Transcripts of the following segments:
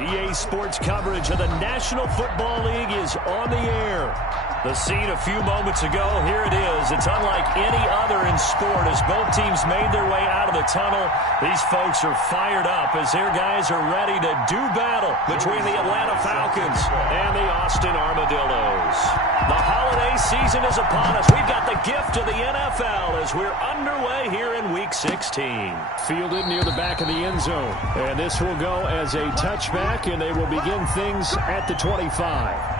EA Sports coverage of the National Football League is on the air. The scene a few moments ago, here it is. It's unlike any other in sport as both teams made their way out of the tunnel. These folks are fired up as their guys are ready to do battle between the Atlanta Falcons and the Austin Armadillos. The holiday season is upon us. We've got the gift of the NFL as we're underway here in Week 16. Fielded near the back of the end zone. And this will go as a touchback, and they will begin things at the 25.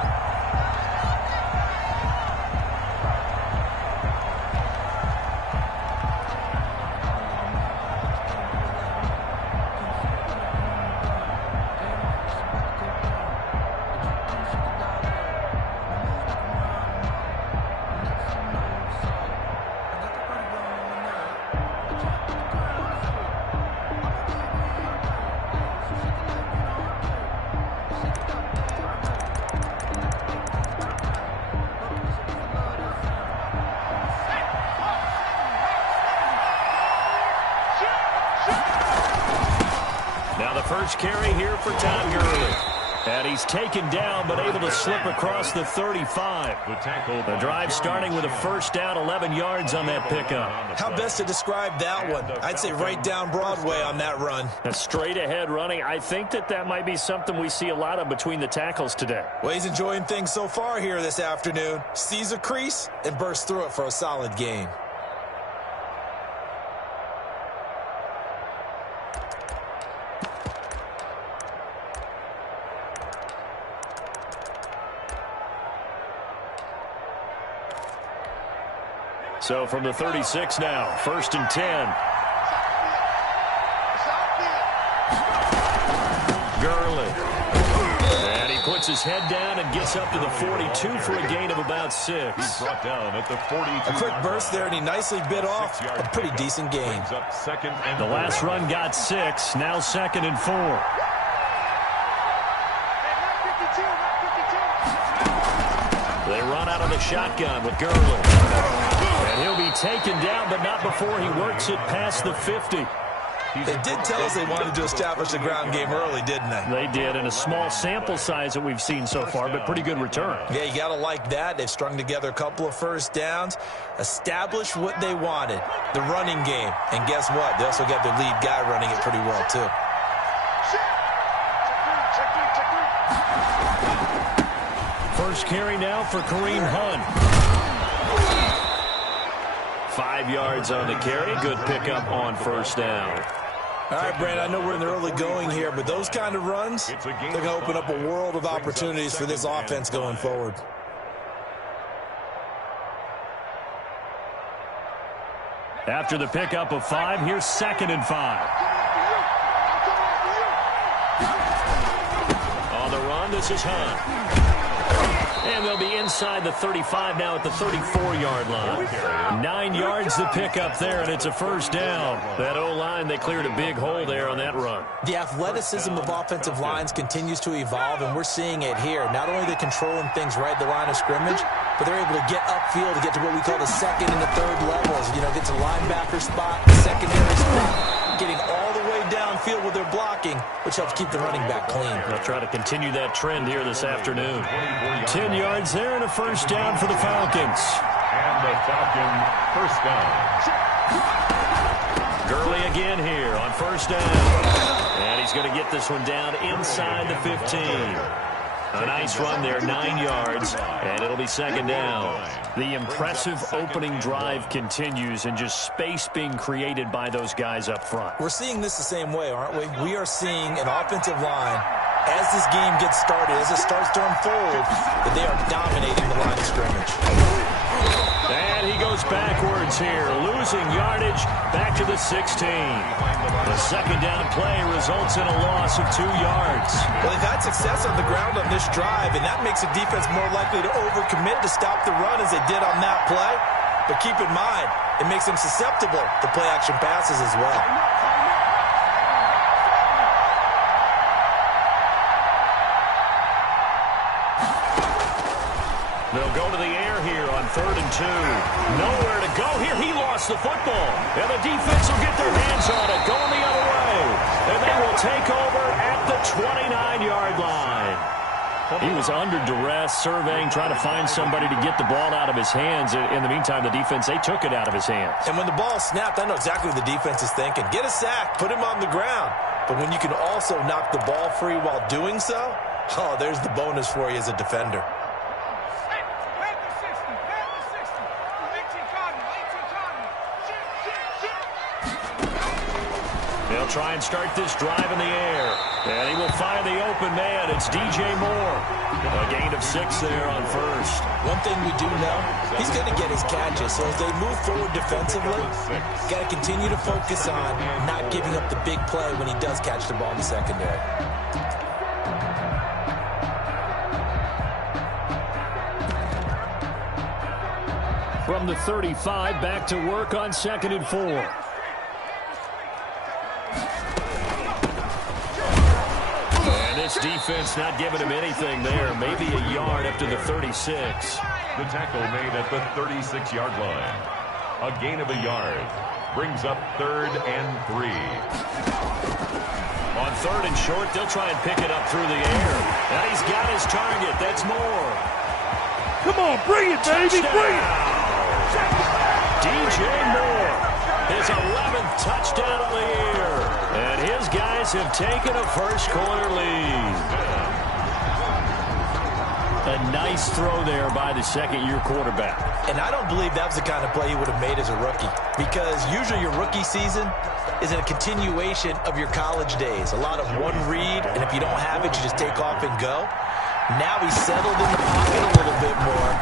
First carry here for Todd Gurley. And he's taken down but able to slip across the 35. The drive starting with a first down, 11 yards on that pickup. How best to describe that one? I'd say right down Broadway on that run. A straight ahead running. I think that might be something we see a lot of between the tackles today. Well, he's enjoying things so far here this afternoon. Sees a crease and bursts through it for a solid gain. So from the 36 now, 1st and 10. Gurley. And he puts his head down and gets up to the 42 for a gain of about 6. He's brought down at the 42. A quick burst there, and he nicely bit off a pretty decent gain. The last run got 6, now 2nd and 4. They run out of the shotgun with Gurley. And he'll be taken down, but not before he works it past the 50. They did tell us they wanted to establish the ground game early, didn't they? They did, and a small sample size that we've seen so far, but pretty good return. Yeah, you got to like that. They've strung together a couple of first downs, established what they wanted, the running game. And guess what? They also got their lead guy running it pretty well, too. First carry now for Kareem Hunt. 5 yards on the carry. Good pickup on first down. All right, Brand, I know we're in the early going here, but those kind of runs, they're going to open up a world of opportunities for this offense going forward. After the pickup of 5, here's 2nd and 5. On the run, this is Hunt. And they'll be inside the 35 now at the 34-yard line. 9 yards to pick up there, and it's a first down. That O-line, they cleared a big hole there on that run. The athleticism of offensive lines continues to evolve, and we're seeing it here. Not only are they controlling things right at the line of scrimmage, but they're able to get upfield to get to what we call the 2nd and the 3rd levels. You know, get to linebacker spot, secondary spot, getting all the way downfield with their blocking, which helps keep the running back clean. They'll try to continue that trend here this afternoon. 10 yards there and a first down for the Falcons. And the Falcon first down. Gurley again here on first down. And he's going to get this one down inside the 15. A nice run there, 9 yards, and it'll be 2nd down. The impressive opening drive continues, and just space being created by those guys up front. We're seeing this the same way, aren't we? We are seeing an offensive line, as this game gets started, as it starts to unfold, that they are dominating the line of scrimmage. And he goes backwards here, losing yardage back to the 16. The 2nd down play results in a loss of 2 yards. Well, they've had success on the ground on this drive, and that makes the defense more likely to overcommit to stop the run as they did on that play. But keep in mind, it makes them susceptible to play-action passes as well. They'll go to the air here on 3rd and 2. Nowhere to go here. He lost the football. And the defense will get their hands on it, going the other way. And they will take over at the 29-yard line. He was under duress, surveying, trying to find somebody to get the ball out of his hands. In the meantime, the defense, they took it out of his hands. And when the ball snapped, I know exactly what the defense is thinking. Get a sack, put him on the ground. But when you can also knock the ball free while doing so, oh, there's the bonus for you as a defender. They'll try and start this drive in the air. And he will find the open man. It's DJ Moore. A gain of 6 there on first. One thing we do know, he's going to get his catches. So as they move forward defensively, got to continue to focus on not giving up the big play when he does catch the ball in the secondary. From the 35, back to work on 2nd and 4. This defense not giving him anything there. Maybe a yard up to the 36. The tackle made at the 36-yard line. A gain of a yard. Brings up 3rd and 3. On 3rd and short, they'll try and pick it up through the air. And he's got his target. That's Moore. Come on, bring it, baby, bring it. DJ Moore, his 11th touchdown of the year. And his guys have taken a first-quarter lead. A nice throw there by the second-year quarterback. And I don't believe that was the kind of play he would have made as a rookie, because usually your rookie season is a continuation of your college days. A lot of one read, and if you don't have it, you just take off and go. Now he's settled in the pocket a little bit more,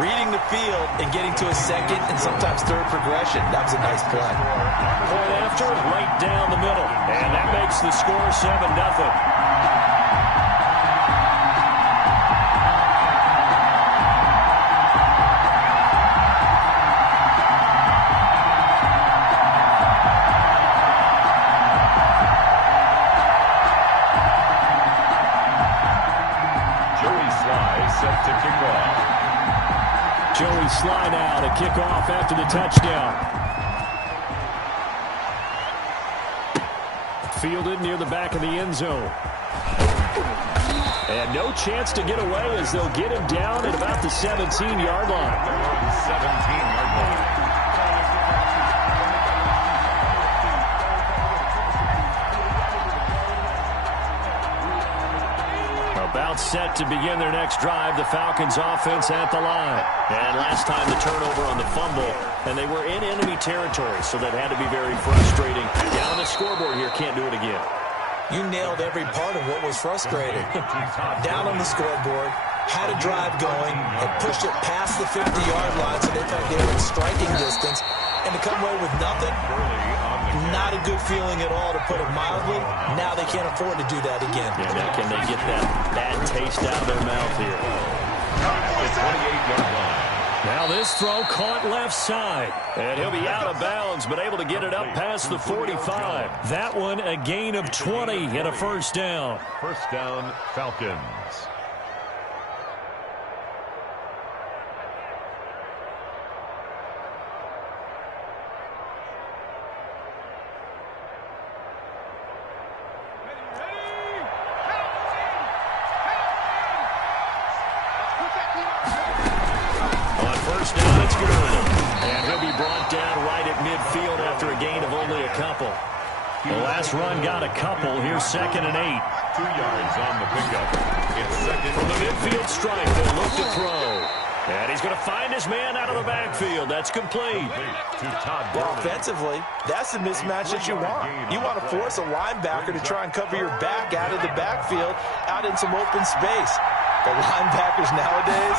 reading the field and getting to a second and sometimes third progression. That was a nice play. Point after, right down the middle. And that makes the score 7-0. Set to kick off. Joey Sly now to kick off after the touchdown. Fielded near the back of the end zone. And no chance to get away as they'll get him down at about the 17-yard line. 17-yard line. About set to begin their next drive, the Falcons offense at the line. And last time the turnover on the fumble, and they were in enemy territory, so that had to be very frustrating. Down the scoreboard here, can't do it again. You nailed every part of what was frustrating. Down on the scoreboard, had a drive going, and pushed it past the 50-yard line, so they thought they were in striking distance, and to come away with nothing, not a good feeling at all, to put it mildly. Now they can't afford to do that again. Yeah, now can they get that bad taste out of their mouth here? The 28-yard line. Now this throw caught left side. And he'll be out of bounds, but able to get it up past the 45. That one a gain of 20 and a first down. First down, Falcons. The last run got a couple. Here's 2nd and 8. 2 yards on the pickup. It's second. From the midfield stripe, they'll look to throw. And he's going to find his man out of the backfield. That's complete. To Todd. Well, offensively, that's the mismatch that you want. You want to force a linebacker to try and cover your back out of the backfield, out in some open space. The linebackers nowadays,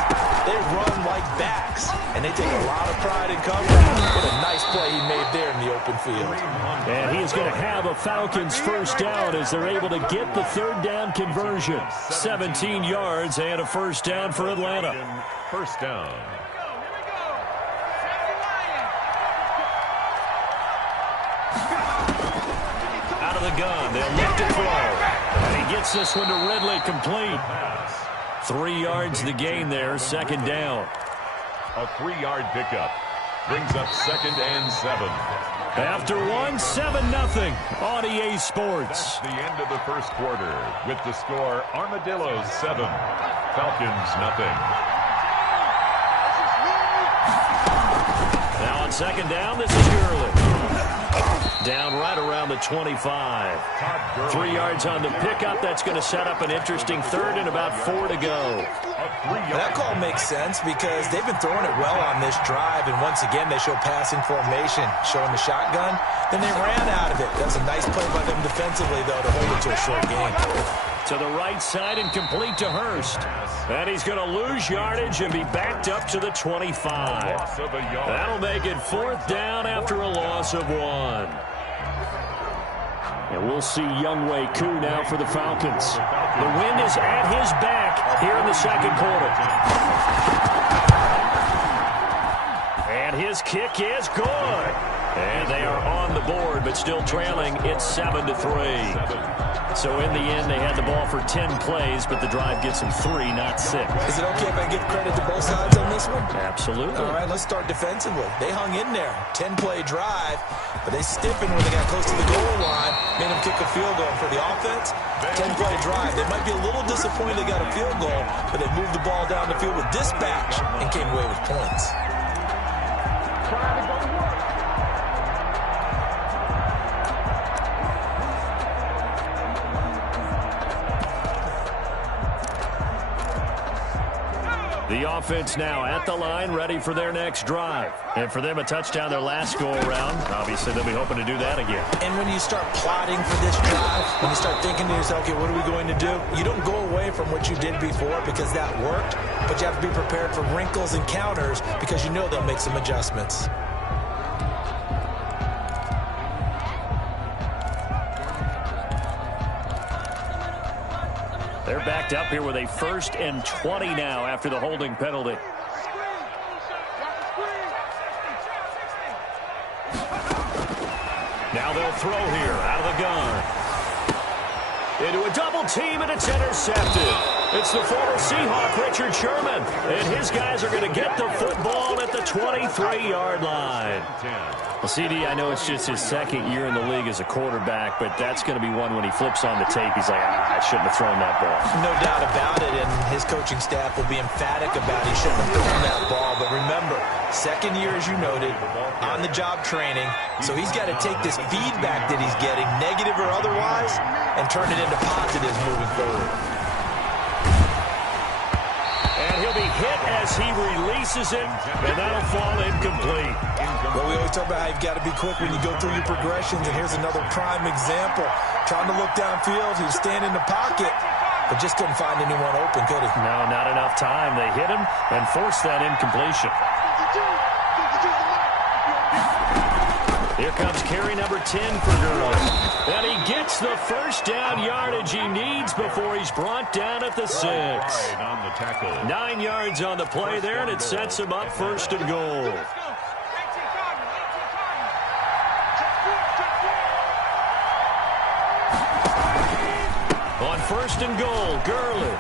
they run like backs, and they take a lot of pride in covering. What a nice play he made there in the open field. And he's going to have a Falcons first down as they're able to get the third down conversion. 17 yards and a first down for Atlanta. First down. Out of the gun, they'll look to throw. And he gets this one to Ridley, complete. 3 yards the gain there, second down. A 3-yard pickup. Brings up 2nd and 7. After one, 7-0 on EA Sports. That's the end of the first quarter with the score Armadillos 7, Falcons 0. Now on 2nd down, this is Gurley. Down right around the 25. 3 yards on the pickup. That's going to set up an interesting 3rd and about 4 to go. That call makes sense because they've been throwing it well on this drive, and once again they show passing formation, showing the shotgun. Then they ran out of it. That's a nice play by them defensively, though, to hold it to a short game. To the right side and complete to Hurst. And he's going to lose yardage and be backed up to the 25. That'll make it 4th down after a loss of 1. And we'll see Younghoe Koo now for the Falcons. The wind is at his back here in the 2nd quarter. And his kick is good. And they are on the board, but still trailing. It's 7-3. So in the end, they had the ball for 10 plays, but the drive gets them 3, not 6. Is it okay if I give credit to both sides on this one? Absolutely. All right, let's start defensively. They hung in there. 10-play drive, but they stiffened when they got close to the goal line, made them kick a field goal. For the offense, 10-play drive. They might be a little disappointed they got a field goal, but they moved the ball down the field with dispatch and came away with points. The offense now at the line, ready for their next drive. And for them, a touchdown their last go-around. Obviously, they'll be hoping to do that again. And when you start plotting for this drive, when you start thinking to yourself, okay, what are we going to do? You don't go away from what you did before because that worked, but you have to be prepared for wrinkles and counters because you know they'll make some adjustments. They're backed up here with a 1st and 20 now after the holding penalty. Now they'll throw here out of the gun. Into a double team, and it's intercepted. It's the former Seahawk, Richard Sherman. And his guys are going to get the football at the 23-yard line. Well, CD, I know it's just his 2nd year in the league as a quarterback, but that's going to be one when he flips on the tape. He's like, I shouldn't have thrown that ball. No doubt about it, and his coaching staff will be emphatic about he shouldn't have thrown that ball. But remember, 2nd year, as you noted, on-the-job training. So he's got to take this feedback that he's getting, negative or otherwise, and turn it into positives moving forward. And he'll be hit as he releases it, and that'll fall incomplete. Well, we always talk about how you've got to be quick when you go through your progressions, and here's another prime example. Trying to look downfield, he was standing in the pocket, but just couldn't find anyone open, could he? No, not enough time. They hit him and forced that incompletion. Here comes carry number 10 for Gurley. And he gets the 1st down yardage he needs before he's brought down at the 6. 9 yards on the play there, and it sets him up 1st and goal. On 1st and goal, Gurley.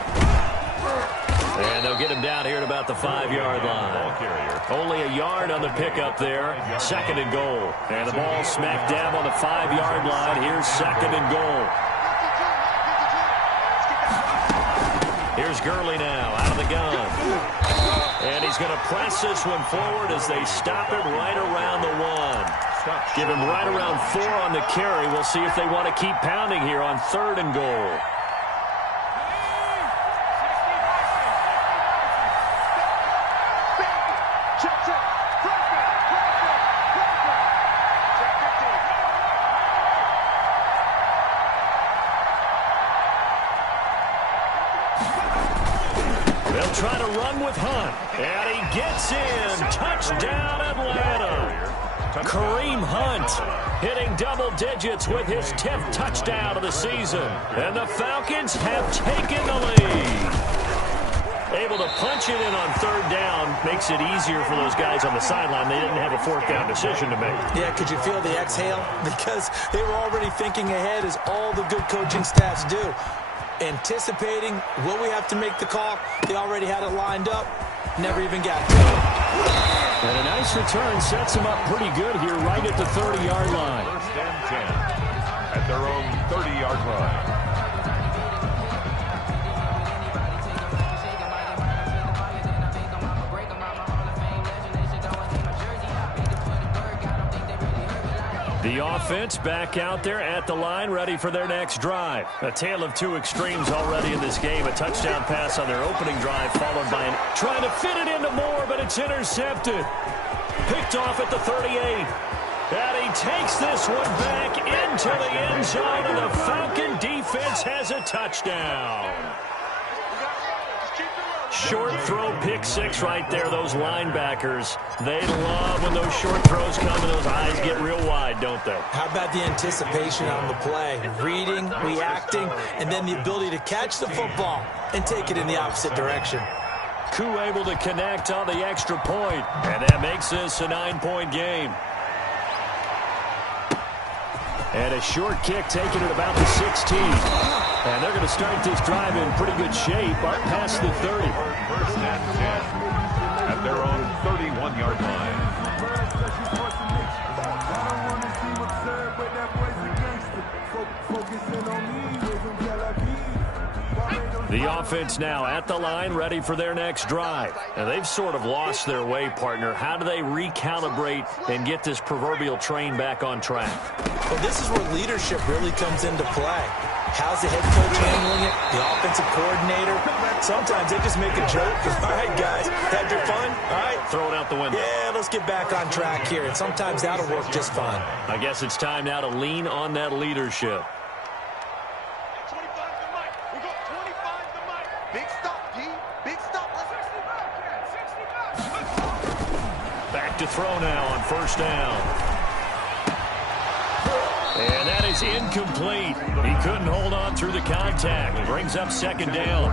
And they'll get him down here at about the 5-yard line. Only a yard on the pickup there. 2nd and goal. And the ball smack dab on the 5-yard line. Here's 2nd and goal. Here's Gurley now out of the gun. And he's going to press this one forward as they stop him right around the 1. Give him right around 4 on the carry. We'll see if they want to keep pounding here on 3rd and goal. They'll try to run with Hunt. And he gets in. Touchdown, Atlanta. Kareem Hunt hitting double digits with his 10th touchdown of the season. And the Falcons have taken the lead. Able to punch it in on 3rd down makes it easier for those guys on the sideline. They didn't have a 4th down decision to make. Yeah, could you feel the exhale? Because they were already thinking ahead, as all the good coaching staffs do. Anticipating, will we have to make the call? They already had it lined up. never even got to it. And a nice return sets them up pretty good here right at the 30-yard line. First and 10 at their own 30-yard line. The offense back out there at the line, ready for their next drive. A tale of two extremes already in this game. A touchdown pass on their opening drive, followed by trying to fit it into Moore, but it's intercepted. Picked off at the 38. And he takes this one back into the end zone, and the Falcon defense has a touchdown. Short throw, pick six right there. Those linebackers, they love when those short throws come and those eyes get real wide, don't they? How about the anticipation on the play? Reading, reacting, and then the ability to catch the football and take it in the opposite direction. Koo able to connect on the extra point, and that makes this a 9-point game. And a short kick taken at about the 16. And they're going to start this drive in pretty good shape up past the 30. First and 10 at their own 31-yard line. The offense now at the line, ready for their next drive. And they've sort of lost their way, partner. How do they recalibrate and get this proverbial train back on track? Well, this is where leadership really comes into play. How's the head coach handling it? The offensive coordinator? Sometimes they just make a joke. All right, guys, had your fun? All right. Throw it out the window. Yeah, let's get back on track here. And sometimes that'll work just fine. I guess it's time now to lean on that leadership. Back to throw now on first down. And that is incomplete. He couldn't hold on through the contact. Brings up second down.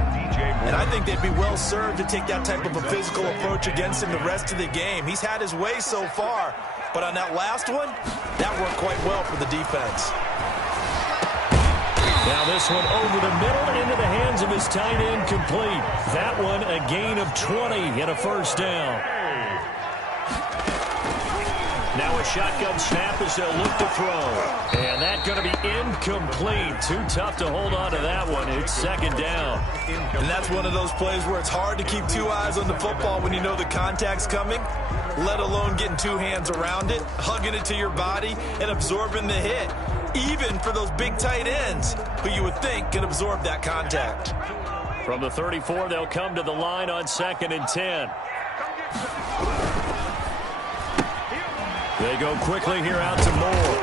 And I think they'd be well served to take that type of a physical approach against him the rest of the game. He's had his way so far, but on that last one, that worked quite well for the defense. Now this one over the middle into the hands of his tight end, complete. That one a gain of 20 and a first down. Now a shotgun snap as they'll look to throw. And that's going to be incomplete. Too tough to hold on to that one. It's second down. And that's one of those plays where it's hard to keep two eyes on the football when you know the contact's coming, let alone getting two hands around it, hugging it to your body, and absorbing the hit. Even for those big tight ends who you would think can absorb that contact. From the 34, they'll come to the line on 2nd and 10. They go quickly here out to Moore.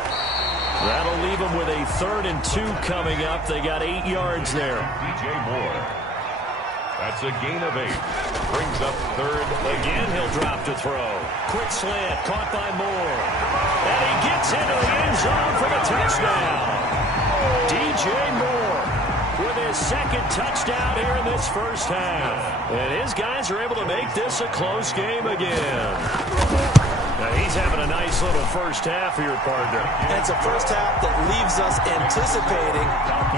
That'll leave them with a 3rd and 2 coming up. They got 8 yards there. DJ Moore. That's a gain of 8. Brings up 3rd. Again, he'll drop to throw. Quick slant, caught by Moore. And he gets into the end zone for the touchdown. DJ Moore with his 2nd touchdown here in this first half. And his guys are able to make this a close game again. Now he's having a nice little first half here, partner. And it's a first half that leaves us anticipating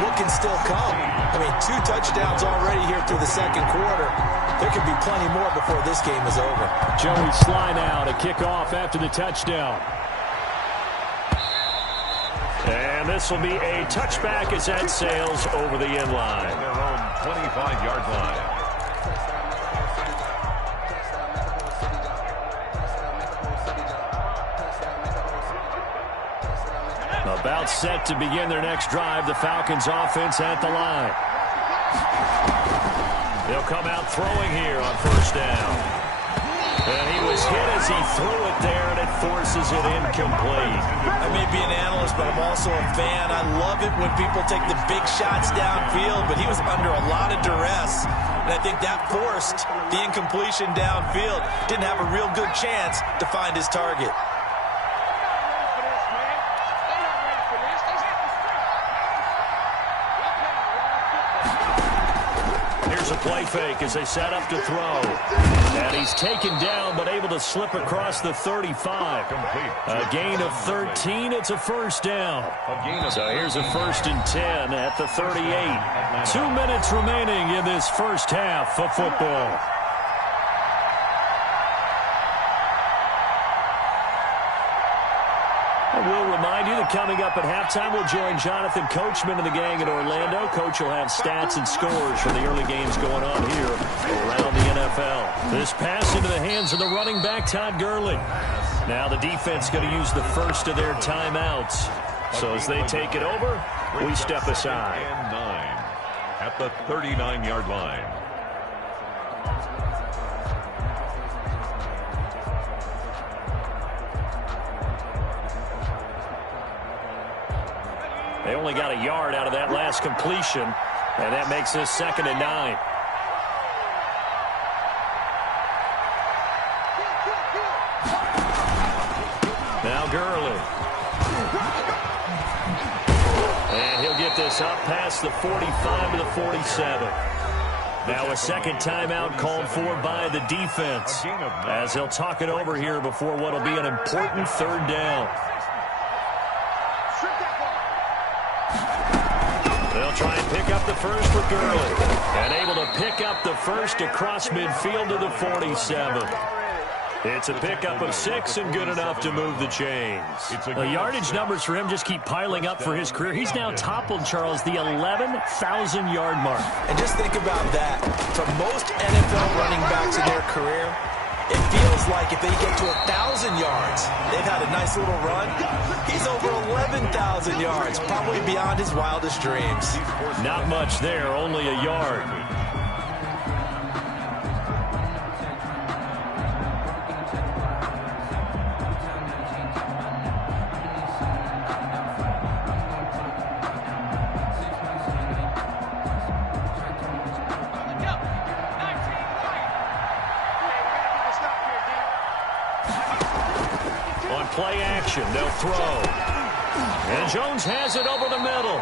what can still come. I mean, 2 touchdowns already here through the second quarter. There could be plenty more before this game is over. Joey Sly now to kick off after the touchdown. And this will be a touchback as that sails over the end line. Their own 25-yard line. About set to begin their next drive, the Falcons offense at the line. They'll come out throwing here on first down. And he was hit as he threw it there, and it forces it incomplete. I may be an analyst, but I'm also a fan. I love it when people take the big shots downfield, but he was under a lot of duress. And I think that forced the incompletion downfield. Didn't have a real good chance to find his target. Here's a play fake as they set up to throw. And he's taken down but able to slip across the 35. A gain of 13. It's a first down. So here's a 1st and 10 at the 38. 2 minutes remaining in this first half of football. coming up at halftime. We'll join Jonathan Coachman and the gang in Orlando. Coach will have stats and scores from the early games going on here around the NFL. This pass into the hands of the running back, Todd Gurley. Now the defense going to use the first of their timeouts. So as they take it over, we step aside. And 9 at the 39-yard line. They only got a yard out of that last completion, and that makes this 2nd and 9. Now Gurley. And he'll get this up past the 45 to the 47. Now a second timeout called for by the defense, as he'll talk it over here before what will be an important 3rd down. They'll try and pick up the first for Gurley. And able to pick up the first across midfield to the 47. It's a pickup of 6 and good enough to move the chains. The yardage numbers for him just keep piling up for his career. He's now toppled, Charles, the 11,000-yard mark. And just think about that. For most NFL running backs in their career, it feels like if they get to 1,000 yards, they've had a nice little run. He's over 11,000 yards, probably beyond his wildest dreams. Not much there, only a yard. Play action, they'll throw. And Jones has it over the middle.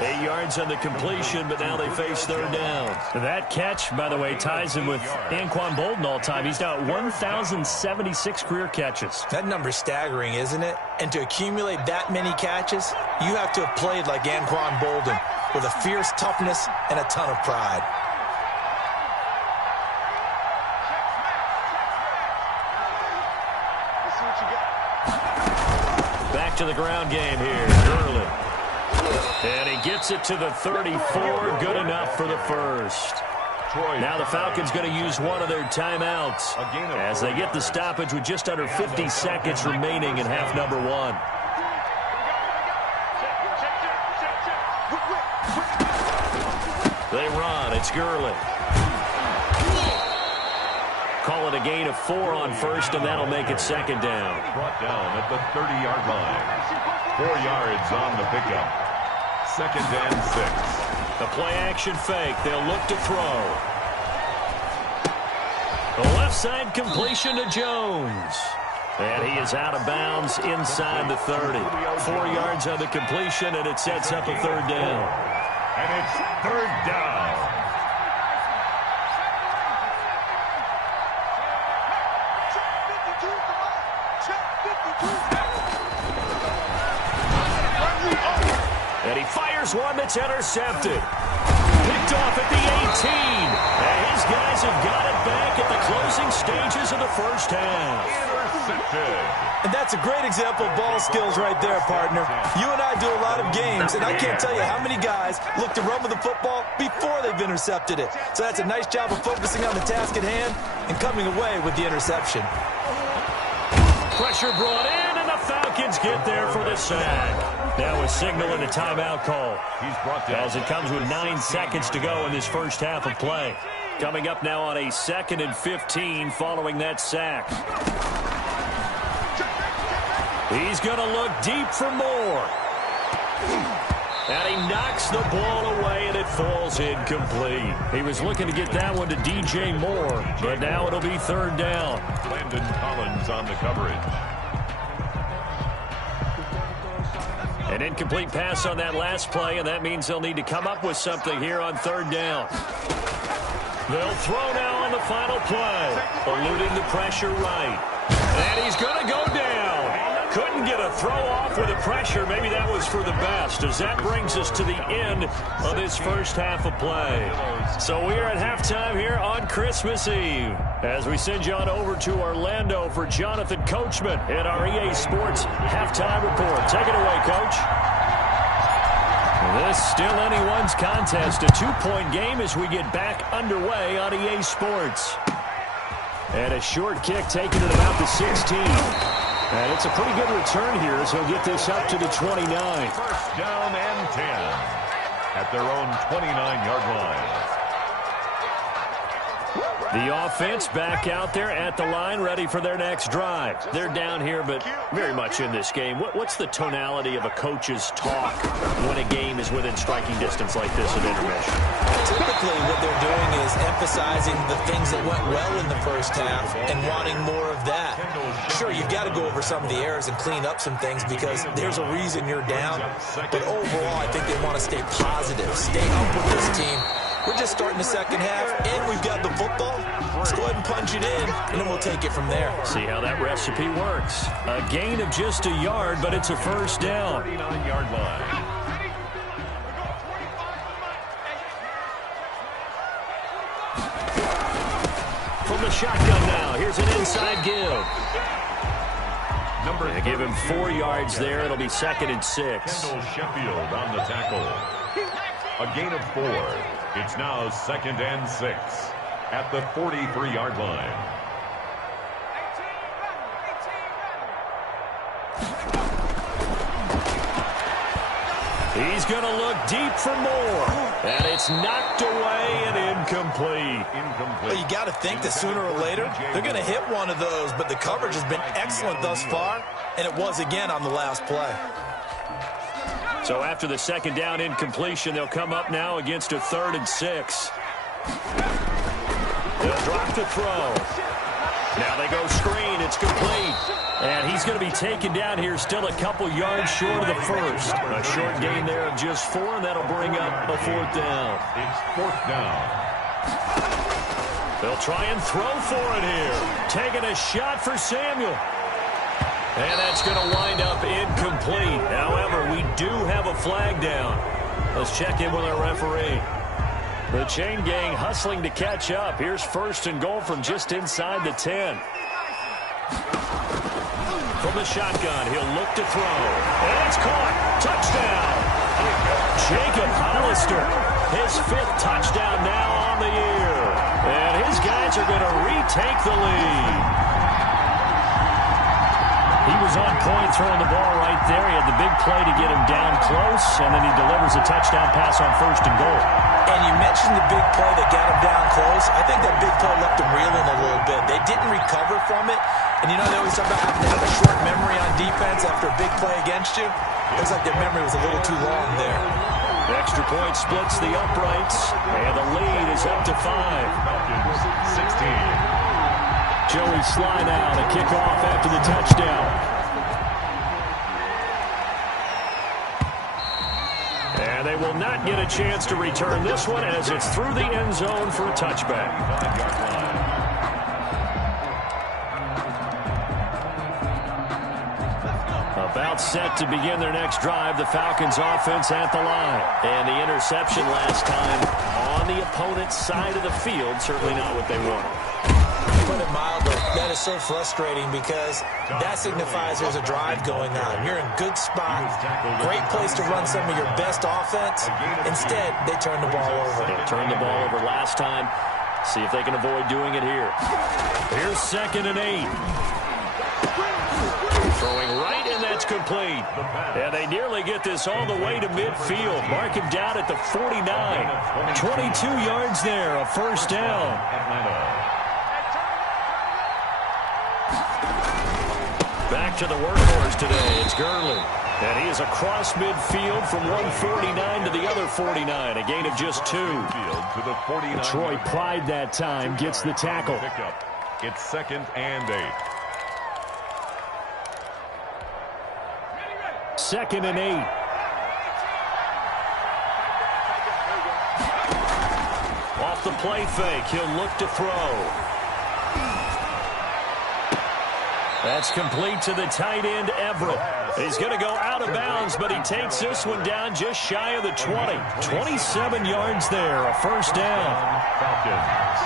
8 yards on the completion, but now they face 3rd down. That catch, by the way, ties him with Anquan Boldin all time. He's now at 1,076 career catches. That number's staggering, isn't it? And to accumulate that many catches, you have to have played like Anquan Boldin, with a fierce toughness and a ton of pride. Back to the ground game here, Gurley. And he gets it to the 34, good enough for the first. Now the Falcons going to use one of their timeouts as they get the stoppage with just under 50 seconds remaining in half number 1. They run, it's Gurley. Call it a gain of 4 on first, and that'll make it 2nd down. Brought down at the 30-yard line. 4 yards on the pickup. 2nd and 6. The play-action fake. They'll look to throw. The left side completion to Jones. And he is out of bounds inside the 30. 4 yards on the completion, and it sets up a 3rd down. And it's 3rd down. And he fires one that's intercepted. Picked off at the 18. And his guys have got it back at the closing stages of the first half. Intercepted. And that's a great example of ball skills right there, partner. You and I do a lot of games, and I can't tell you how many guys look to run with the football before they've intercepted it. So that's a nice job of focusing on the task at hand and coming away with the interception. Pressure brought in, and the Falcons get there for the sack. Now a signal and a timeout call. He's brought down as it comes with 9 seconds to go in this first half of play. Coming up now on a 2nd and 15 following that sack. He's going to look deep for more. And he knocks the ball away, and it falls incomplete. He was looking to get that one to DJ Moore, but now it'll be 3rd down. Landon Collins on the coverage. An incomplete pass on that last play, and that means they'll need to come up with something here on 3rd down. They'll throw now on the final play, eluding the pressure right. And he's going to go down. Couldn't get a throw off with the pressure. Maybe that was for the best, as that brings us to the end of this first half of play. So we are at halftime here on Christmas Eve, as we send you on over to Orlando for Jonathan Coachman in our EA Sports Halftime Report. Take it away, Coach. This still anyone's contest, a two-point game as we get back underway on EA Sports. And a short kick taken at about the 16. And it's a pretty good return here as he'll get this up to the 29. First down and 10 at their own 29-yard line. The offense back out there at the line, ready for their next drive. They're down here, but very much in this game. What's the tonality of a coach's talk when a game is within striking distance like this at intermission? Typically, what they're doing is emphasizing the things that went well in the first half and wanting more of that. Sure, you've got to go over some of the errors and clean up some things because there's a reason you're down. But overall, I think they want to stay positive, stay up with this team. We're just starting the second half, and we've got the football. Let's go ahead and punch it in, and then we'll take it from there. See how that recipe works. A gain of just a yard, but it's a first down. 39-yard line. From the shotgun now, here's an inside give. They give him 4 yards there. It'll be 2nd and 6. Kendall Sheffield on the tackle. A gain of 4. It's now 2nd and 6 at the 43-yard line. He's going to look deep for more. And it's knocked away and incomplete. Well, you got to think that sooner or later they're going to hit one of those, but the coverage has been excellent thus far, and it was again on the last play. So after the second down incompletion, they'll come up now against a 3rd and 6. They'll drop the throw. Now they go screen. It's complete. And he's going to be taken down here still a couple yards short of the first. A short gain there of just 4, and that'll bring up a 4th down. It's 4th down. They'll try and throw for it here. Taking a shot for Samuel. And that's going to wind up incomplete. However, we do have a flag down. Let's check in with our referee. The chain gang hustling to catch up. Here's 1st and goal from just inside the 10. From the shotgun, he'll look to throw. And it's caught. Touchdown. Jacob Hollister, his 5th touchdown now on the year. And his guys are going to retake the lead. He was on point throwing the ball right there. He had the big play to get him down close, and then he delivers a touchdown pass on 1st and goal. And you mentioned the big play that got him down close. I think that big play left him reeling a little bit. They didn't recover from it. And you know they always talk about having to have a short memory on defense after a big play against you. Looks like their memory was a little too long there. The extra point splits the uprights, and the lead is up to 5. Falcons 16. Joey Sly now to kick off after the touchdown. And they will not get a chance to return this one as it's through the end zone for a touchback. 5-yard line. About set to begin their next drive, the Falcons offense at the line. And the interception last time on the opponent's side of the field, certainly not what they wanted. Put it mildly, that is so frustrating because that signifies there's a drive going on. You're in good spot, great place to run some of your best offense. Instead, they turn the ball over. They turned the ball over last time. See if they can avoid doing it here. Here's 2nd and 8. Throwing right, and that's complete. And they nearly get this all the way to midfield. Mark him down at the 49. 22 yards there, a 1st down. Back to the workhorse today. It's Gurley. And he is across midfield from one 49 to the other 49. A gain of just 2. Troy Pride that time gets the tackle. It's 2nd and 8. 2nd and 8. Off the play fake, he'll look to throw. That's complete to the tight end, Everett. He's going to go out of bounds, but he takes this one down just shy of the 20. 27 yards there, a first down. Falcons.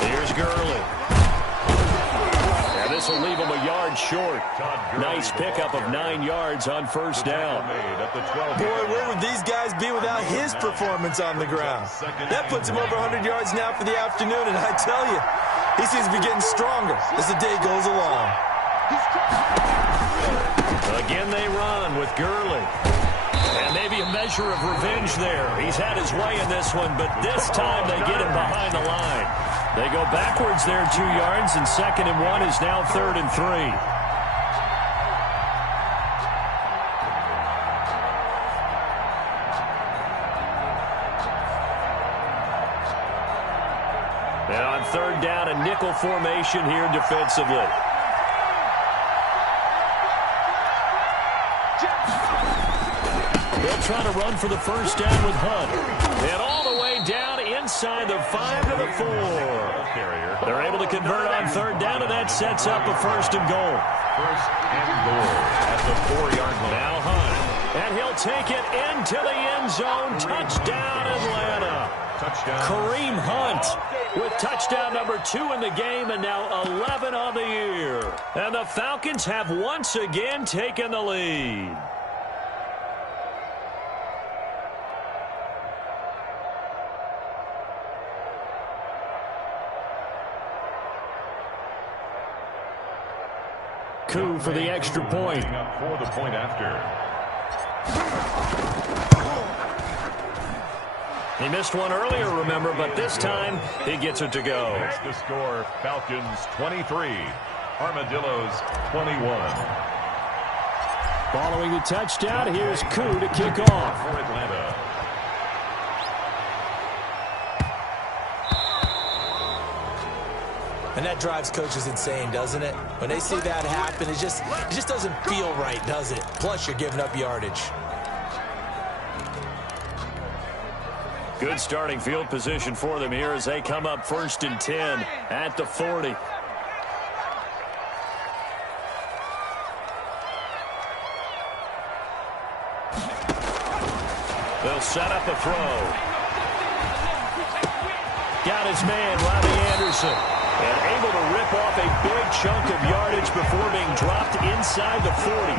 Here's Gurley. And this will leave him a yard short. Nice pickup of 9 yards on first down. Boy, where would these guys be without his performance on the ground? That puts him over 100 yards now for the afternoon, and I tell you, he seems to be getting stronger as the day goes along. Again they run with Gurley. And maybe a measure of revenge there. He's had his way in this one, but this time they get him behind the line. They go backwards there 2 yards, and 2nd and 1 is now 3rd and 3. And on 3rd down, a nickel formation here defensively. They'll try to run for the first down with Hunt. And all the way down inside the 5 to the 4. They're able to convert on 3rd down, and that sets up a 1st and goal. 1st and goal at the 4-yard line. Now Hunt. And he'll take it into the end zone. Touchdown, Atlanta. Touchdown. Kareem Hunt with touchdown number 2 in the game, and now 11 on the year. And the Falcons have once again taken the lead. Coup for the extra point. For the point after. He missed one earlier, remember, but this time he gets it to go. That's the score. Falcons 23, Armadillos 21. Following the touchdown, here's Coup to kick off. For Atlanta. And that drives coaches insane, doesn't it? When they see that happen, it just doesn't feel right, does it? Plus, you're giving up yardage. Good starting field position for them here as they come up 1st and 10 at the 40. They'll set up a throw. Got his man, Robbie Anderson. And able to rip off a big chunk of yardage before being dropped inside the 40.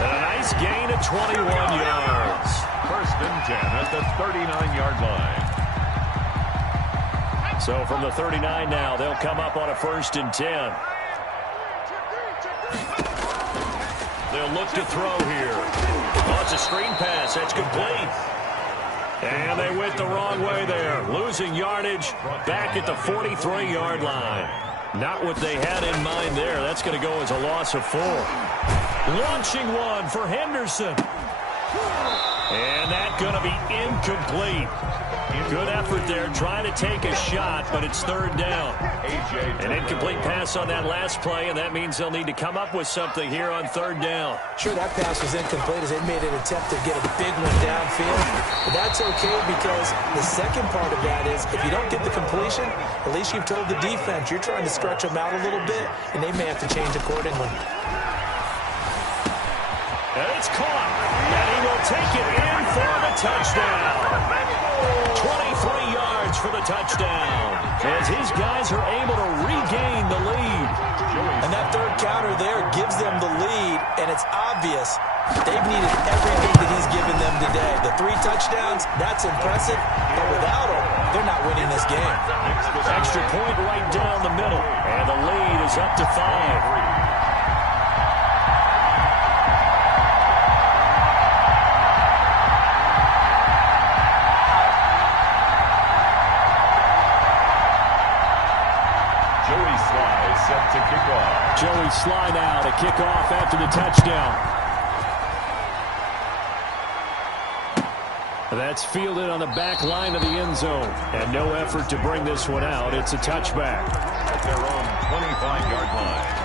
And a nice gain of 21 yards. 1st and 10 at the 39-yard line. So from the 39 now, they'll come up on a 1st and 10. They'll look to throw here. Oh, it's a screen pass. That's complete. And they went the wrong way there. Losing yardage back at the 43-yard line. Not what they had in mind there. That's going to go as a loss of 4. Launching one for Henderson. And that's going to be incomplete. Good effort there, trying to take a shot, but it's 3rd down. An incomplete pass on that last play, and that means they'll need to come up with something here on 3rd down. Sure, that pass was incomplete as they made an attempt to get a big one downfield. But that's okay because the second part of that is if you don't get the completion, at least you've told the defense you're trying to stretch them out a little bit, and they may have to change accordingly. And it's caught, and he will take it in for the touchdown. 23 yards for the touchdown as his guys are able to regain the lead. And that 3rd counter there gives them the lead, and it's obvious they've needed everything that he's given them today. The 3 touchdowns, that's impressive, but without him, they're not winning this game. Extra point right down the middle, and the lead is up to 5. Set to kick off. Joey Sly now to kick off after the touchdown. That's fielded on the back line of the end zone. And no effort to bring this one out. It's a touchback. At their own 25-yard line.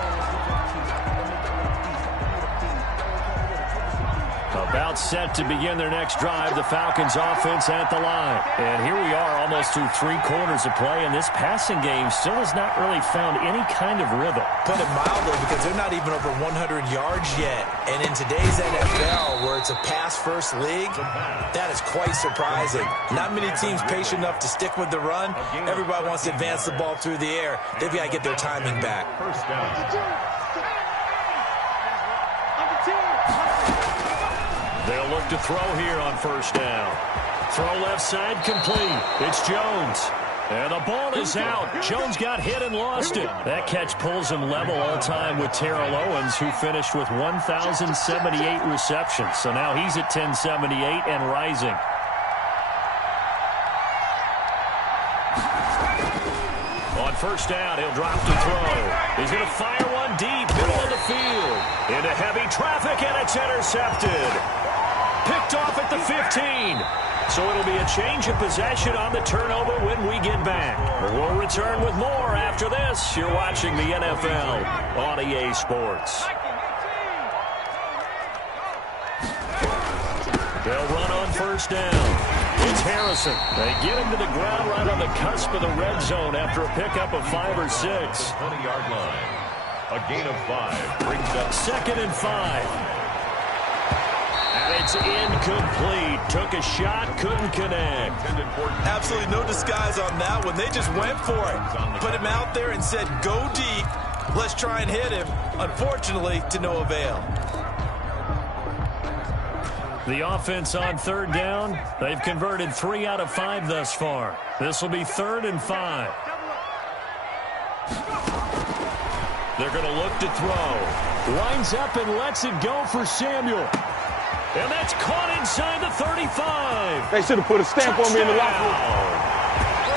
A About set to begin their next drive, the Falcons offense at the line. And here we are almost through 3 quarters of play, and this passing game still has not really found any kind of rhythm. Put it mildly, because they're not even over 100 yards yet. And in today's NFL, where it's a pass-first league, that is quite surprising. Not many teams patient enough to stick with the run. Everybody wants to advance the ball through the air. They've got to get their timing back. First down. They'll look to throw here on first down. Throw left side complete. It's Jones. And the ball is out. Jones got hit and lost it. That catch pulls him level all time with Terrell Owens, who finished with 1,078 receptions. So now he's at 1,078 and rising. On first down, he'll drop to throw. He's going to fire one deep, middle of the field. Into heavy traffic, and it's intercepted. Picked off at the 15. So it'll be a change of possession on the turnover when we get back. We'll return with more after this. You're watching the NFL on EA Sports. They'll run on first down. It's Harrison. They get him to the ground right on the cusp of the red zone after a pickup of 5 or 6. 20-yard line. A gain of 5 brings up 2nd and 5. And it's incomplete. Took a shot, couldn't connect. Absolutely no disguise on that one. They just went for it. Put him out there and said, go deep. Let's try and hit him. Unfortunately, to no avail. The offense on third down, they've converted 3 out of 5 thus far. This will be 3rd and 5. They're going to look to throw. Lines up and lets it go for Samuel. And that's caught inside the 35. They should have put a stamp on me in the locker room.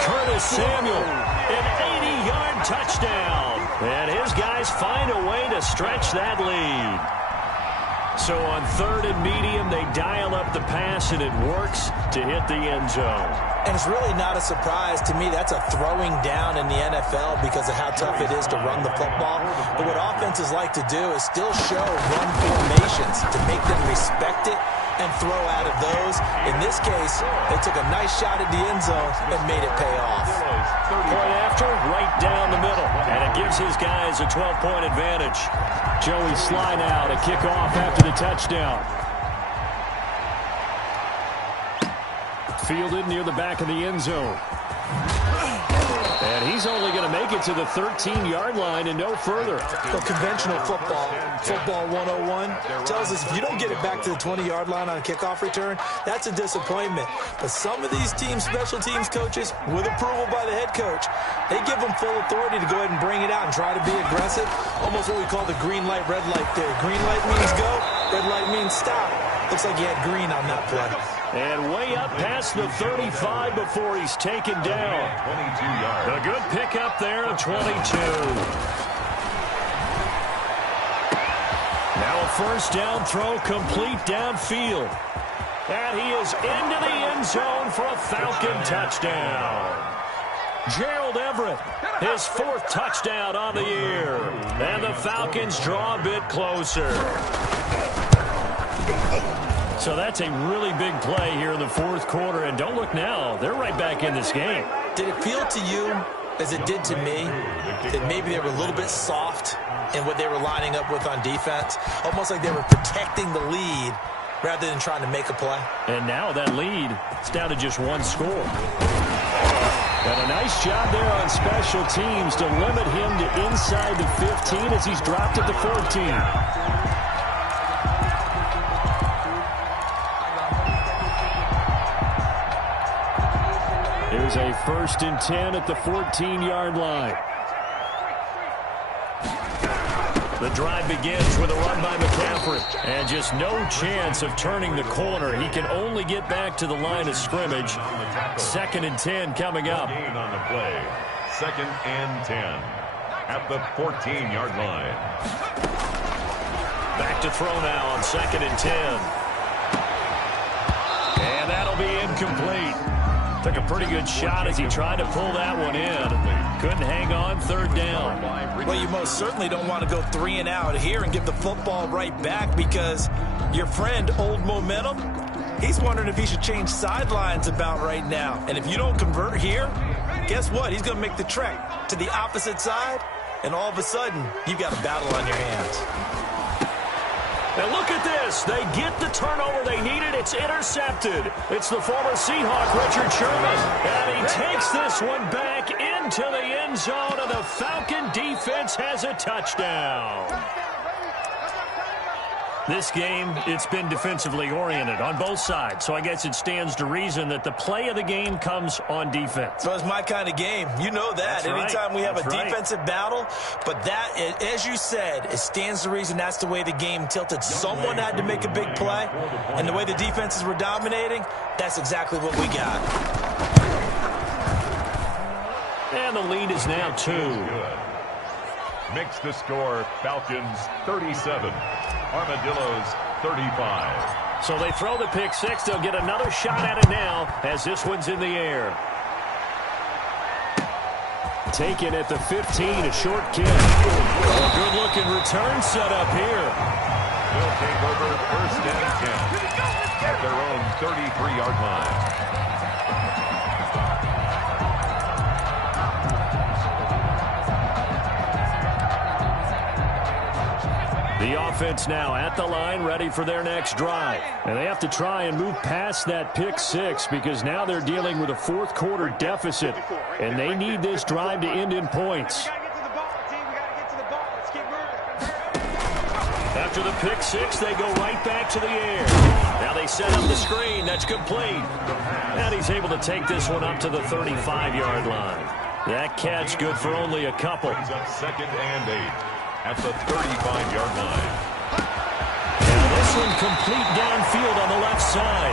Curtis Samuel, an 80-yard touchdown. And his guys find a way to stretch that lead. So on 3rd and medium, they dial up the pass, and it works to hit the end zone. And it's really not a surprise to me. That's a throwing down in the NFL because of how tough it is to run the football. But what offenses like to do is still show run formations to make them respect it and throw out of those. In this case, they took a nice shot at the end zone and made it pay off. Point after, right down the middle. And it gives his guys a 12-point advantage. Joey Sly now to kick off after the touchdown. Fielded near the back of the end zone. And he's only going to make it to the 13-yard line and no further. Well, conventional football 101, tells us if you don't get it back to the 20-yard line on a kickoff return, that's a disappointment. But some of these teams, special teams coaches, with approval by the head coach, they give them full authority to go ahead and bring it out and try to be aggressive. Almost what we call the green light, red light theory. Green light means go, red light means stop. Looks like he had green on that play. And way up past the 35 before he's taken down. 22 yards. A good pickup there at 22. Now a first down throw complete downfield. And he is into the end zone for a Falcon touchdown. Gerald Everett, his 4th touchdown on the year. And the Falcons draw a bit closer. So that's a really big play here in the 4th quarter. And don't look now, they're right back in this game. Did it feel to you, as it did to me, that maybe they were a little bit soft in what they were lining up with on defense? Almost like they were protecting the lead rather than trying to make a play. And now that lead is down to just 1 score. And a nice job there on special teams to limit him to inside the 15 as he's dropped at the 14. Here's a 1st and 10 at the 14-yard line. The drive begins with a run by McCaffrey. And just no chance of turning the corner. He can only get back to the line of scrimmage. 2nd and 10 coming up. Gain on the play. 2nd and 10 at the 14-yard line. Back to throw now on 2nd and 10. And that'll be incomplete. Took a pretty good shot as he tried to pull that one in. Couldn't hang on, third down. Well, you most certainly don't want to go 3 and out here and give the football right back because your friend, Old Momentum, he's wondering if he should change sidelines about right now. And if you don't convert here, guess what? He's going to make the trek to the opposite side, and all of a sudden, you've got a battle on your hands. And look at this. They get the turnover they needed. It's intercepted. It's the former Seahawk, Richard Sherman. And he takes this one back into the end zone, and the Falcon defense has a touchdown. This game, it's been defensively oriented on both sides, so I guess it stands to reason that the play of the game comes on defense. So it's my kind of game. You know that. Anytime we have a defensive battle, but that, as you said, it stands to reason that's the way the game tilted. Someone had to make a big play, and the way the defenses were dominating, that's exactly what we got. And the lead is now 2. Makes the score Falcons 37. Armadillos 35. So they throw the pick six. They'll get another shot at it now as this one's in the air. Taken at the 15, a short kick. A good-looking return set up here. They'll take over first and 10 at their own 33-yard line. The offense now at the line, ready for their next drive. And they have to try and move past that pick six because now they're dealing with a fourth-quarter deficit, and they need this drive to end in points. After the pick six, they go right back to the air. Now they set up the screen. That's complete. And he's able to take this one up to the 35-yard line. That catch good for only a couple. Brings up second and 8. At the 35-yard line. And this one complete downfield on the left side.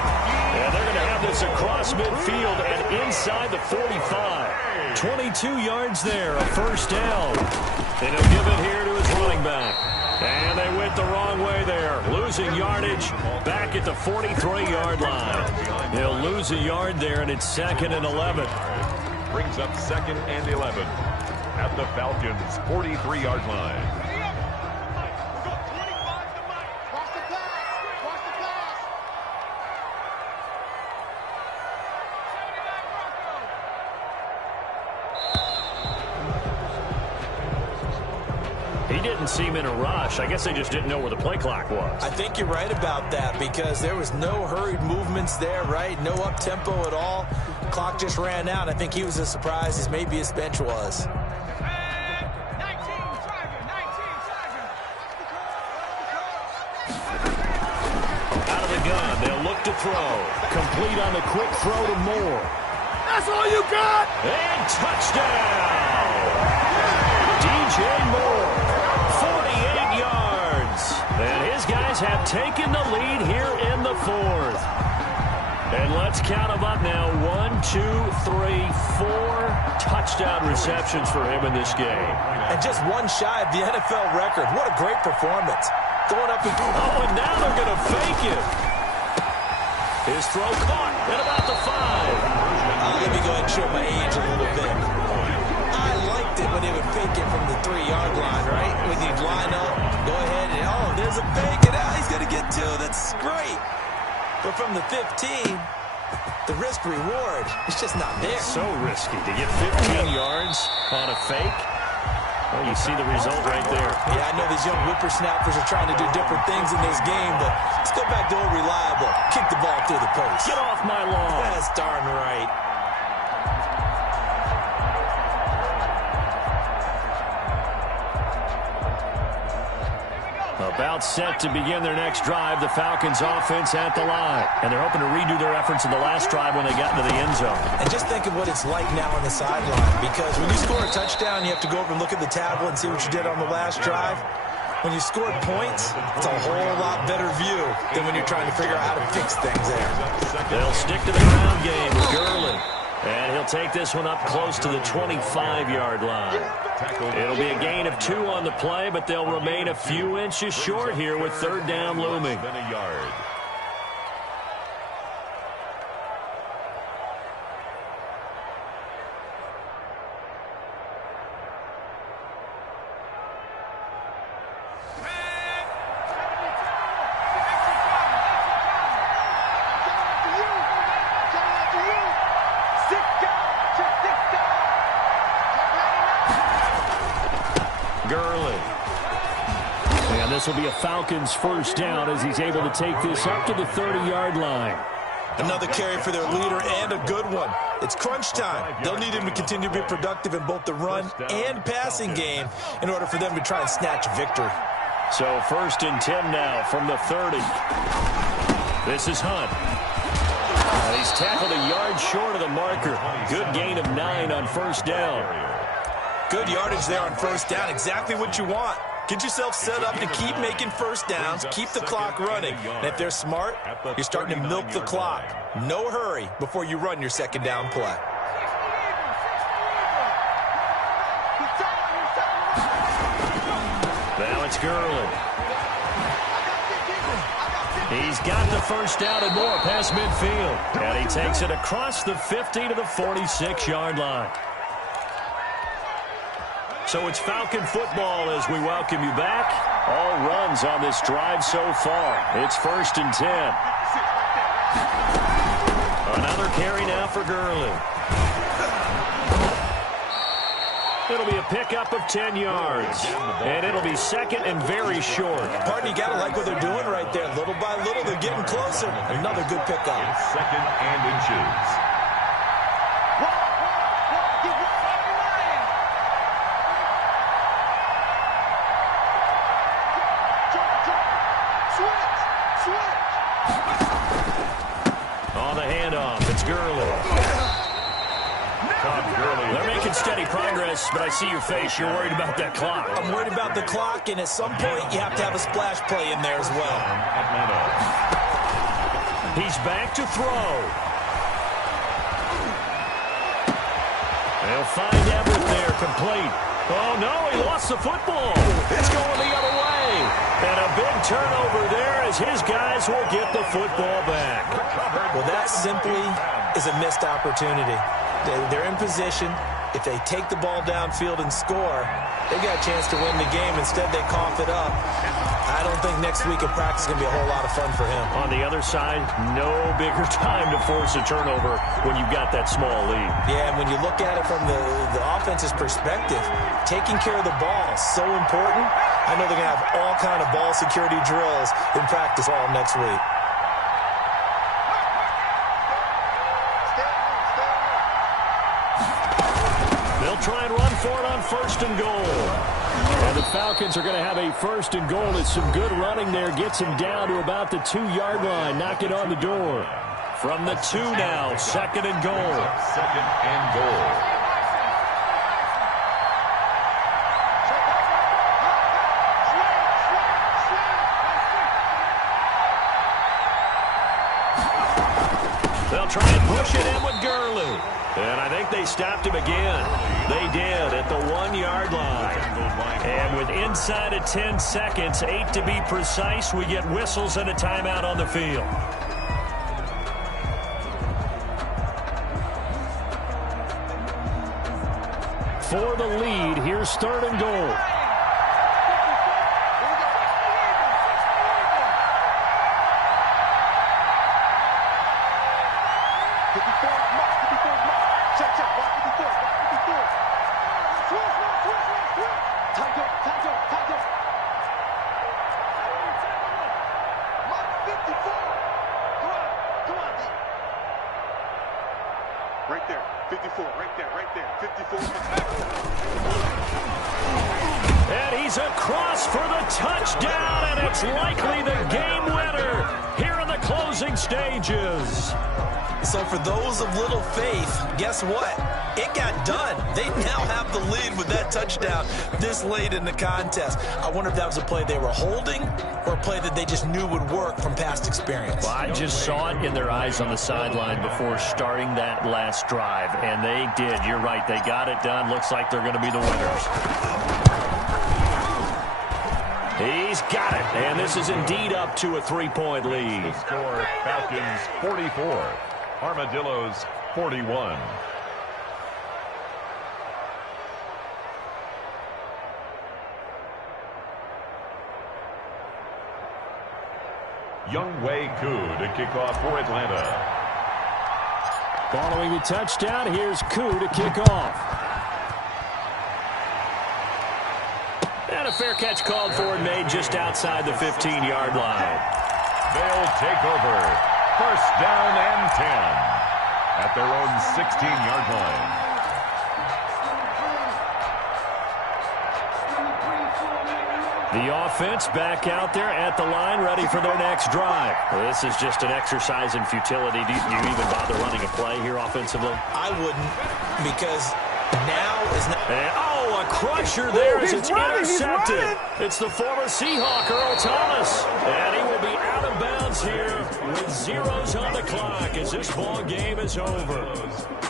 And they're going to have this across midfield and inside the 45. 22 yards there, a first down. And he'll give it here to his running back. And they went the wrong way there. Losing yardage back at the 43-yard line. He'll lose a yard there, and it's second and 11. Brings up second and 11. At the Falcons' 43-yard line. He didn't seem in a rush. I guess they just didn't know where the play clock was. I think you're right about that because there was no hurried movements there, right? No up-tempo at all. Clock just ran out. I think he was as surprised as maybe his bench was. They'll look to throw. Complete on the quick throw to Moore. That's all you got! And touchdown! DJ Moore, 48 yards. And his guys have taken the lead here in the fourth. And let's count them up now. 1, 2, 3, 4 touchdown receptions for him in this game. And just one shy of the NFL record. What a great performance. Going up and... Oh, and now they're going to fake it. His throw caught at about the 5. Let me go ahead and show my age a little bit. I liked it when they would fake it from the 3-yard line, right? When you'd line up, go ahead, and oh, there's a fake, and now he's going to get 2. That's great. But from the 15, the risk-reward is just not there. So risky to get 15 yards on a fake. Well, you see the result right there. Yeah, I know these young whippersnappers are trying to do different things in this game, but let's go back to old reliable. Kick the ball through the post. Get off my lawn. That's darn right. About set to begin their next drive, the Falcons offense at the line. And they're hoping to redo their efforts in the last drive when they got into the end zone. And just think of what it's like now on the sideline, because when you score a touchdown, you have to go over and look at the tablet and see what you did on the last drive. When you scored points, it's a whole lot better view than when you're trying to figure out how to fix things there. They'll stick to the ground game with Gurley. And he'll take this one up close to the 25-yard line. It'll be a gain of 2 on the play, but they'll remain a few inches short here with third down looming. this will be a Falcons first down as he's able to take this up to the 30-yard line. Another carry for their leader and a good one. It's crunch time. They'll need him to continue to be productive in both the run and passing game in order for them to try and snatch victory. So 1st and 10 now from the 30. This is Hunt. And he's tackled a yard short of the marker. Good gain of 9 on 1st down. Good yardage there on 1st down. Exactly what you want. Get yourself set up to keep making 1st downs, keep the clock running. And if they're smart, you're starting to milk the clock. No hurry before you run your 2nd down play. Now it's Gurley. He's got the 1st down and more past midfield. And he takes it across the 50 to the 46-yard line. So it's Falcon football as we welcome you back. All runs on this drive so far. It's 1st and 10. Another carry now for Gurley. It'll be a pickup of 10 yards. And it'll be 2nd and very short. Partner, you got to like what they're doing right there. Little by little, they're getting closer. Another good pickup. It's 2nd and inches. On the handoff, it's Gurley. They're making steady progress, but I see your face. You're worried about that clock. I'm worried about the clock, and at some point, you have to have a splash play in there as well. He's back to throw. They'll find Everett there, complete. Oh, no, he lost the football. It's going the other way. And a big turnover there as his guys will get the football back. Well, that simply is a missed opportunity. They're in position. If they take the ball downfield and score, they've got a chance to win the game. Instead, they cough it up. I don't think next week in practice is going to be a whole lot of fun for him. On the other side, no bigger time to force a turnover when you've got that small lead. Yeah, and when you look at it from the offense's perspective, taking care of the ball is so important. I know they're going to have all kind of ball security drills in practice all next week. They'll try and run for it on 1st and goal. And the Falcons are going to have a 1st and goal. It's some good running there. Gets him down to about the 2-yard line. Knock it on the door. From the 2 now, 2nd and goal. 2nd and goal. They'll try and push it in with Gurley. And I think they stopped him again. They did at the 1-yard line. And with inside of 10 seconds, 8 to be precise, we get whistles and a timeout on the field. For the lead, here's 3rd and goal. Right there, 54, right there, 54. And he's across for the touchdown, and it's likely the game winner here in the closing stages. So for those of little faith, guess what? It got done. They now have the lead with that touchdown this late in the contest. I wonder if that was a play they were holding or a play that they just knew would work from past experience. Well, I just saw it in their eyes on the sideline before starting that last drive, and they did. You're right. They got it done. Looks like they're going to be the winners. He's got it, and this is indeed up to a 3-point lead. The score, Falcons 44, Armadillos 41. Younghoe Koo to kick off for Atlanta. Following the touchdown, here's Koo to kick off. And And a fair catch called for and made just outside the 15-yard line. They'll take over. First down and 10 at their own 16-yard line. The offense back out there at the line, ready for their next drive. Well, this is just an exercise in futility. Do you even bother running a play here offensively? I wouldn't, because now is not... And, a crusher there as it's intercepted. It's the former Seahawk, Earl Thomas. And he will be out of bounds here with zeros on the clock as this ball game is over.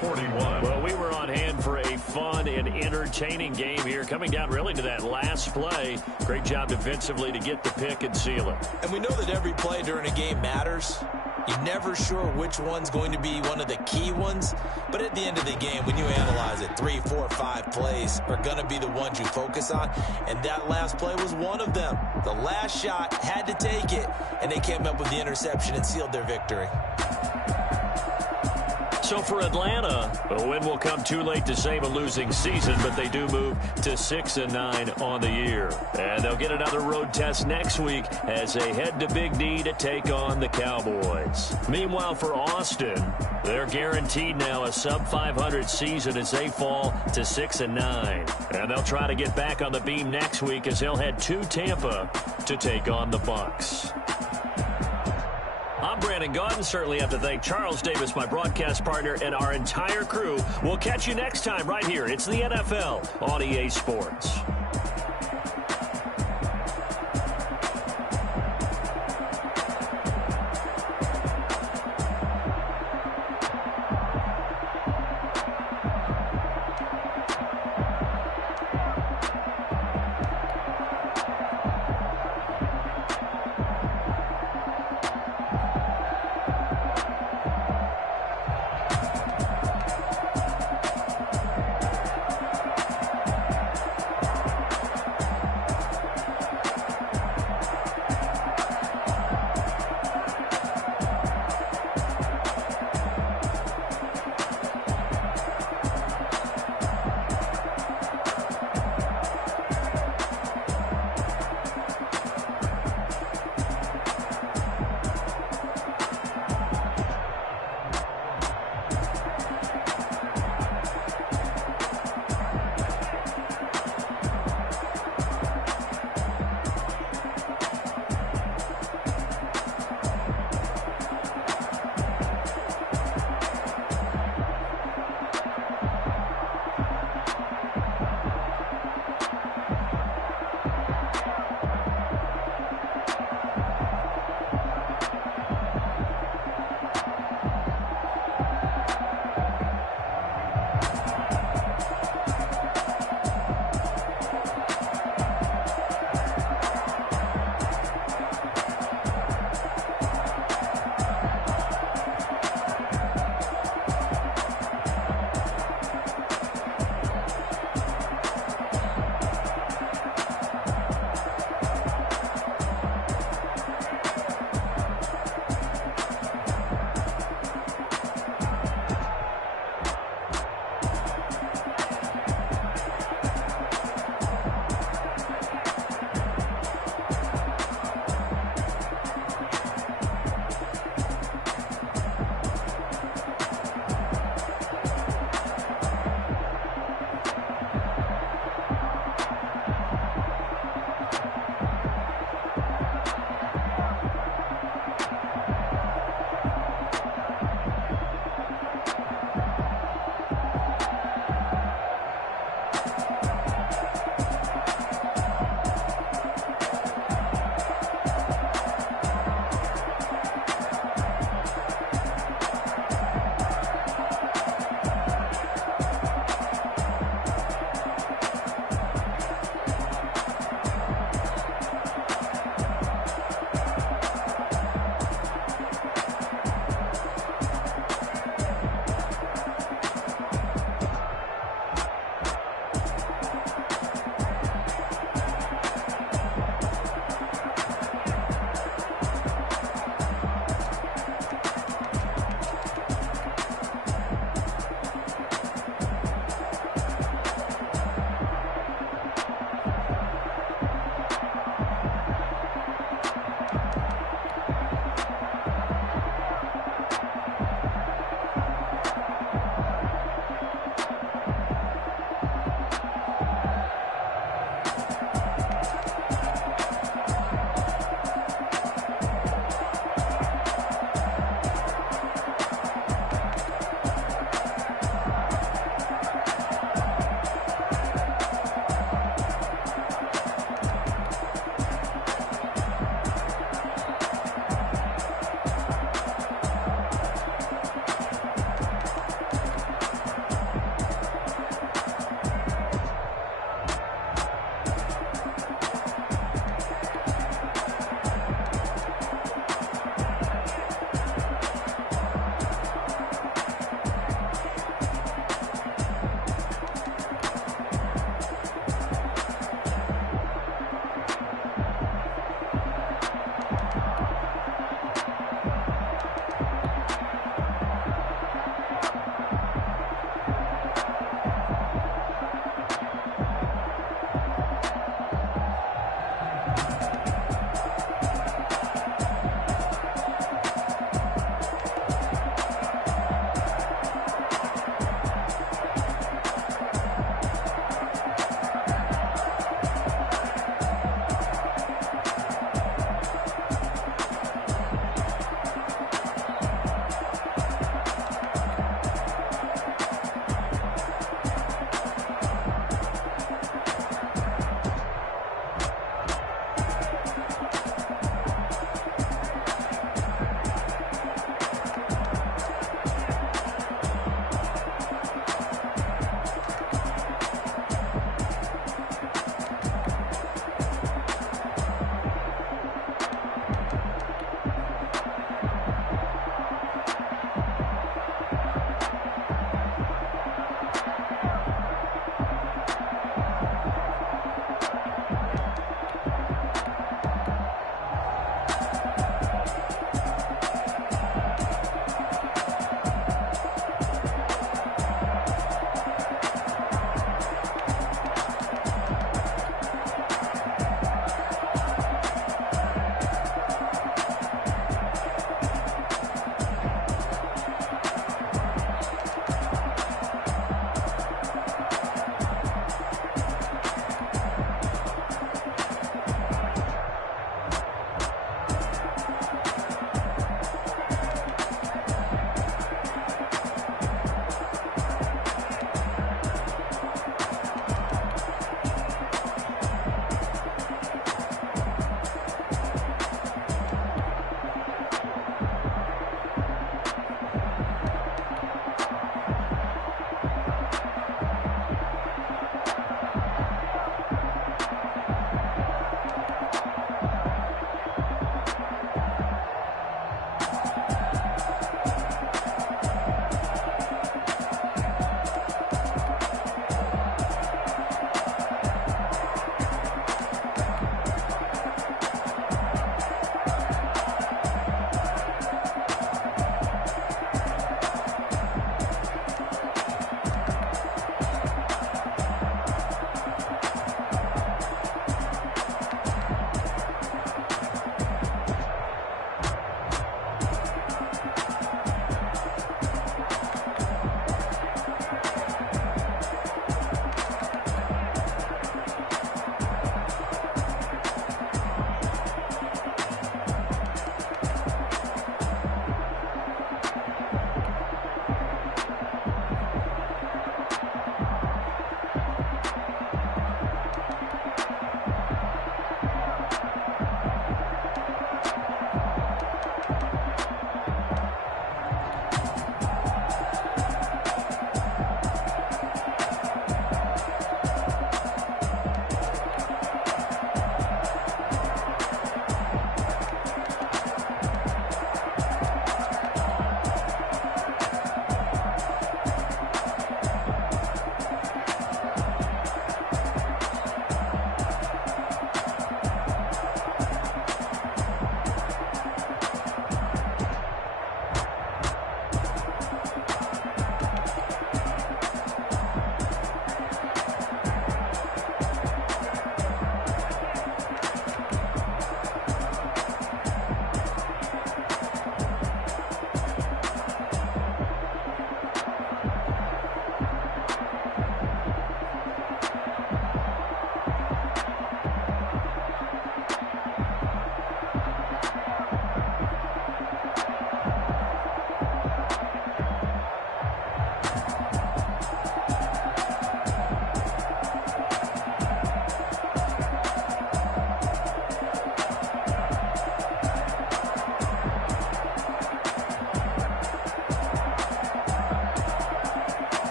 41. Well, we were on hand for a fun and entertaining game here, coming down really to that last play. Great job defensively to get the pick and seal it. And we know that every play during a game matters. You're never sure which one's going to be one of the key ones. But at the end of the game, when you analyze it, 3, 4, 5 plays are going to be the ones you focus on. And that last play was one of them. The last shot had to take it, and they came up with the interception and sealed their victory. So for Atlanta, a win will come too late to save a losing season, but they do move to 6-9 on the year. And they'll get another road test next week as they head to Big D to take on the Cowboys. Meanwhile, for Austin, they're guaranteed now a sub-500 season as they fall to 6-9. And they'll try to get back on the beam next week as they'll head to Tampa to take on the Bucs. I'm Brandon Gaudin. Certainly have to thank Charles Davis, my broadcast partner, and our entire crew. We'll catch you next time right here. It's the NFL on EA Sports.